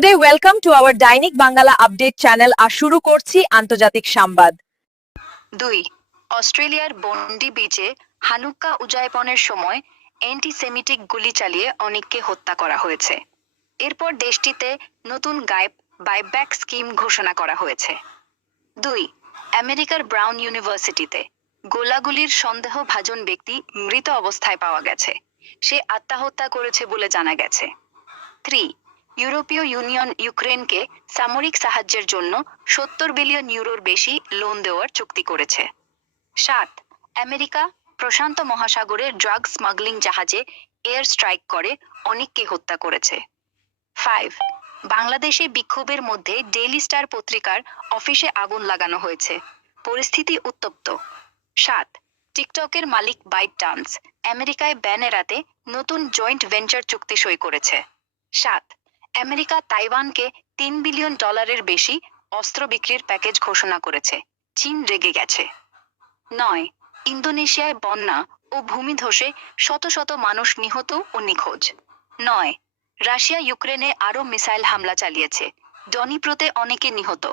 Today welcome to our দৈনিক Bangla update channel আর শুরু করছি আন্তর্জাতিক সংবাদ। 2. অস্ট্রেলিয়ার বন্ডি বিচে হানুক্কা উদযাপনের সময় অ্যান্টিসেমিটিক গুলি চালিয়ে অনেককে হত্যা করা হয়েছে। এরপর দেশটিতে নতুন বাইব্যাক স্কিম ঘোষণা করা হয়েছে। 2. আমেরিকার ব্রাউন ইউনিভার্সিটিতে গোলাগুলির সন্দেহভাজন ব্যক্তি মৃত অবস্থায় পাওয়া গেছে। সে আত্মহত্যা করেছে বলে জানা গেছে। 3. ইউরোপীয় ইউনিয়ন ইউক্রেনকে সামরিক সাহায্যের জন্য 70 বিলিয়ন ইউরোর বেশি লোন দেওয়ার চুক্তি করেছে। 7. আমেরিকা প্রশান্ত মহাসাগরে ড্রাগ স্মাগলিং জাহাজে এয়ার স্ট্রাইক করে অনেককে হত্যা করেছে। 5. বাংলাদেশে বিক্ষোভের মধ্যে ডেইলি স্টার পত্রিকার অফিসে আগুন লাগানো হয়েছে, পরিস্থিতি উত্তপ্ত। 7. টিকটকের মালিক ByteDance আমেরিকায় ব্যান এড়াতে নতুন জয়েন্ট ভেঞ্চার চুক্তি সই করেছে। 7. আমেরিকা তাইওয়ানকে $3 বিলিয়ন বেশি অস্ত্র বিক্রির প্যাকেজ ঘোষণা করেছে, চীন রেগে গেছে। 9. ইন্দোনেশিয়ায় বন্যা ও ভূমিধসে শত শত মানুষ নিহত ও নিখোঁজ। 9. রাশিয়া ইউক্রেনে আরও মিসাইল হামলা চালিয়েছে, ডনিপ্রোতে অনেকে নিহত।